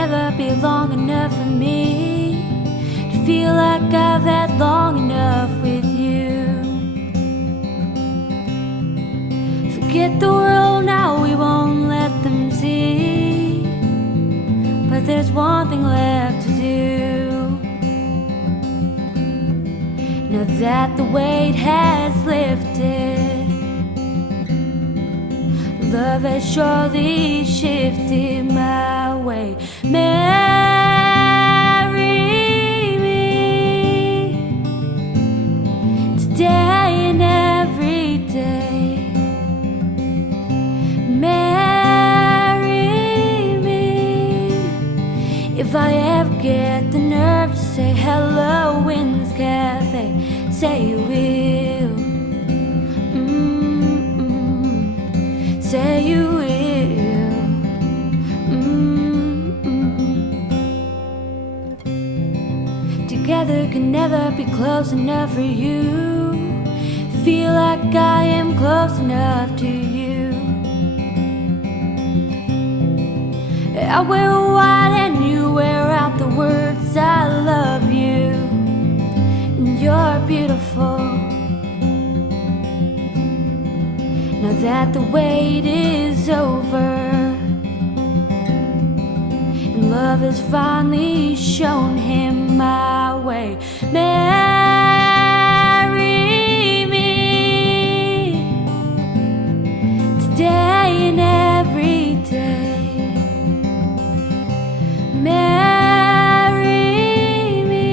never be long enough for me to feel like I've had long enough with you. Forget the world now, we won't let them see, but there's one thing left to do. Now that the weight has lifted, love has surely shifted my way. Marry me today and every day. Marry me if I ever get the nerve to say hello in this cafe. Say you will. Say you will. Together can never be close enough for you. Feel like I am close enough to you. I wear white and you wear out the words I love you, and you're beautiful. Now that the wait is over and love has finally shown him my way. Marry me today and every day. Marry me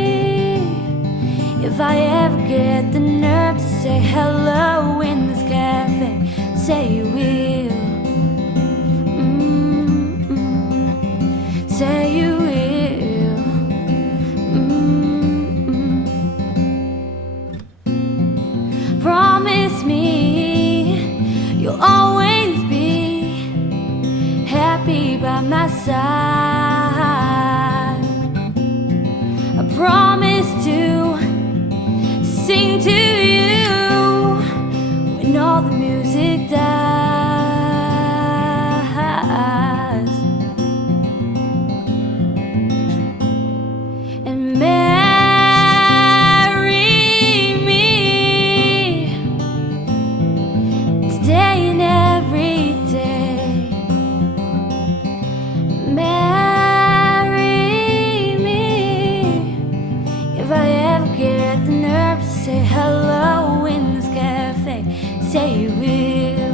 if I ever get the nerve to say hello in this cafe. Say you will. Say you will. Promise me you'll always be happy by my side. I promise to sing to you when all the music dies. And marry me today and every day. Marry me if I ever get the nerve to say hello in this cafe. Say you will.